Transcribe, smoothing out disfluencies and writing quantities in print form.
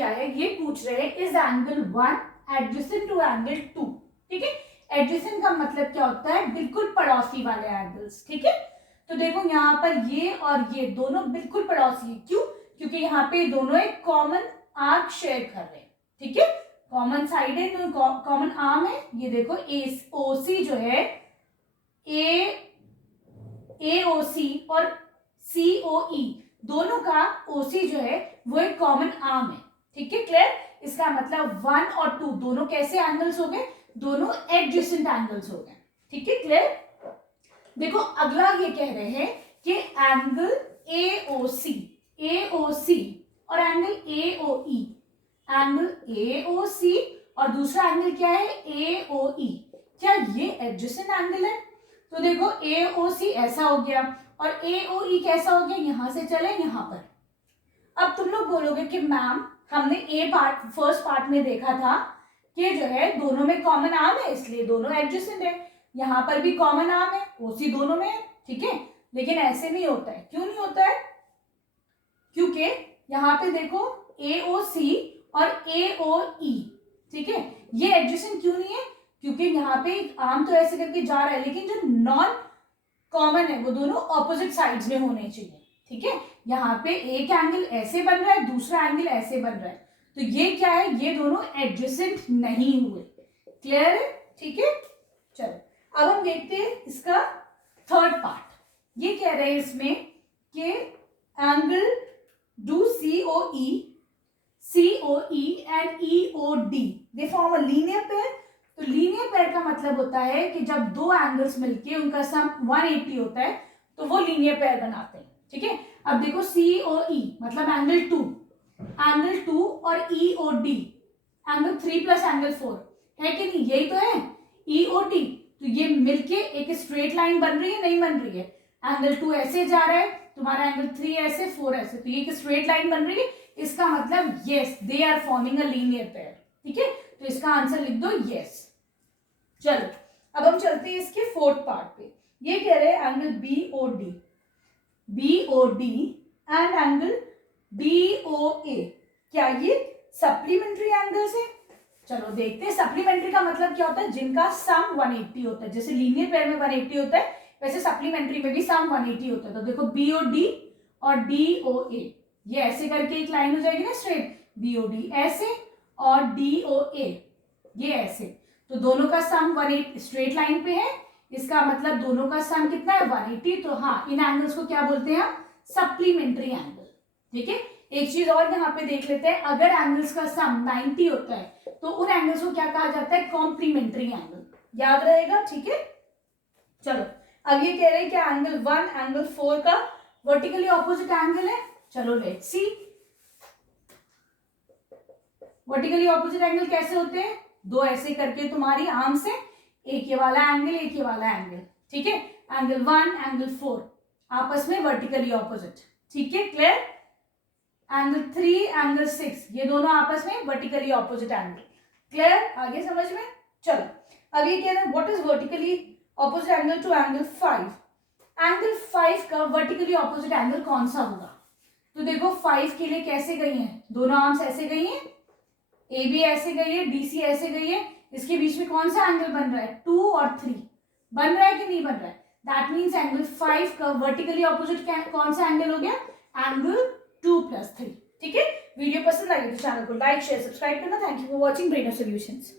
क्या है, ये पूछ रहे हैं is angle 1 adjacent to angle 2। ठीक है, एडजेसेंट का मतलब क्या होता है, बिल्कुल पड़ोसी वाले एंगल्स। ठीक है, तो देखो यहाँ पर ये और ये दोनों बिल्कुल पड़ोसी है। क्यों? क्योंकि यहाँ पे दोनों एक कॉमन आर्क शेयर कर रहे हैं। ठीक है, कॉमन साइड है, तो कॉमन आर्म है। ये देखो OC जो है, AOC और COE दोनों का OC जो है वो एक कॉमन आर्म है। ठीक है, क्लियर? इसका मतलब 1 और 2 दोनों कैसे एंगल्स हो गए, दोनों एडजेसेंट एंगल्स हो गए। ठीक है, क्लियर? देखो अगला ये कह रहे हैं कि एंगल AOC और एंगल AOE, एंगल AOC और दूसरा एंगल क्या है, AOE, क्या ये एडजेसेंट एंगल है? तो देखो AOC ऐसा हो गया और AOE कैसा हो गया, यहां से चले यहां पर। अब तुम लोग बोलोगे कि मैम हमने फर्स्ट पार्ट में देखा था कि जो है दोनों में कॉमन आर्म है इसलिए दोनों एडजेसेंट है, यहाँ पर भी कॉमन आर्म है, OC दोनों में है। ठीक है, लेकिन ऐसे नहीं होता है। क्यों नहीं होता है? क्योंकि यहाँ पे देखो AOC और AOE, ठीक है, ये एडजेसेंट क्यों नहीं है? क्योंकि यहाँ पे आर्म तो ऐसे करके जा रहा है, लेकिन जो नॉन कॉमन है वो दोनों ऑपोजिट साइड्स में होने चाहिए। ठीक है, यहाँ पे एक एंगल ऐसे बन रहा है, दूसरा एंगल ऐसे बन रहा है, तो ये क्या है, ये दोनों एडजेसेंट नहीं हुए। क्लियर है? ठीक है, चलो अब हम देखते हैं इसका थर्ड पार्ट। ये कह रहे हैं इसमें कि angle do COE and EOD they form a linear pair. तो लीनियर पेयर का मतलब होता है कि जब दो एंगल्स मिलके उनका सम 180 होता है तो वो लीनियर पेयर बनाते हैं। ठीक है, अब देखो COE मतलब एंगल 2 और EOD एंगल 3 प्लस एंगल 4 है कि नहीं, यही तो है EOD। तो ये मिलके एक स्ट्रेट लाइन बन रही है, नहीं बन रही है? एंगल 2 ऐसे जा रहा है, तुम्हारा एंगल 3 ऐसे, 4 ऐसे, तो ये एक स्ट्रेट लाइन बन रही है। इसका मतलब yes they are forming a linear pair. ठीक है, तो इसका आंसर लिख दो यस। चलो अब हम चलते हैं इसके फोर्थ पार्ट पे। ये कह रहे हैं angle BOD and angle BOA, क्या ये सप्लीमेंट्री एंगल्स है? चलो देखते हैं सप्लीमेंट्री का मतलब क्या होता है, जिनका सम 180 होता है। जैसे लीनियर पेयर में 180 होता है, वैसे सप्लीमेंट्री में भी सम 180 होता है। तो देखो BOD और DOA, ये ऐसे करके एक लाइन हो जाएगी ना स्ट्रेट, BOD ऐसे और DOA ये ऐसे, तो दोनों का सम 180 स्ट्रेट लाइन पे है। इसका मतलब दोनों का सम कितना है, 180। तो हाँ, इन एंगल्स को क्या बोलते हैं हम, सप्लीमेंट्री एंगल। ठीक है, एक चीज और यहाँ पे देख लेते हैं, अगर एंगल्स का सम 90 होता है तो उन एंगल्स को क्या कहा जाता है, कॉम्प्लीमेंट्री एंगल। याद रहेगा? ठीक है, चलो अब ये कह रहे हैं कि एंगल 1 एंगल 4 का वर्टिकली ऑपोजिट एंगल है। चलो let's see vertically opposite angle कैसे होते हैं, दो ऐसे करके तुम्हारी आर्म से, एक ये वाला एंगल एक ये वाला एंगल। ठीक है, एंगल 1 एंगल 4 आपस में वर्टिकली ऑपोजिट। ठीक है, क्लियर? एंगल 3 एंगल 6 ये दोनों आपस में वर्टिकली ऑपोजिट एंगल। क्लियर? आगे समझ में? चलो अब ये कह रहे हैं what is vertically opposite angle to angle 5। Angle 5 का वर्टिकली ऑपोजिट एंगल कौन सा होगा? तो देखो 5 के लिए कैसे गई हैं, दोनों आर्म्स ऐसे गई हैं, AB ऐसे गई है, BC ऐसे गई है, इसके बीच में कौन सा एंगल बन रहा है, 2 और 3 बन रहा है कि नहीं बन रहा है? दैट मीन्स एंगल 5 का वर्टिकली ऑपोजिट कौन सा एंगल हो गया, एंगल 2 + 3। ठीक है, वीडियो पसंद आई तो चैनल को लाइक शेयर सब्सक्राइब करना। Thank you for watching brain of solutions.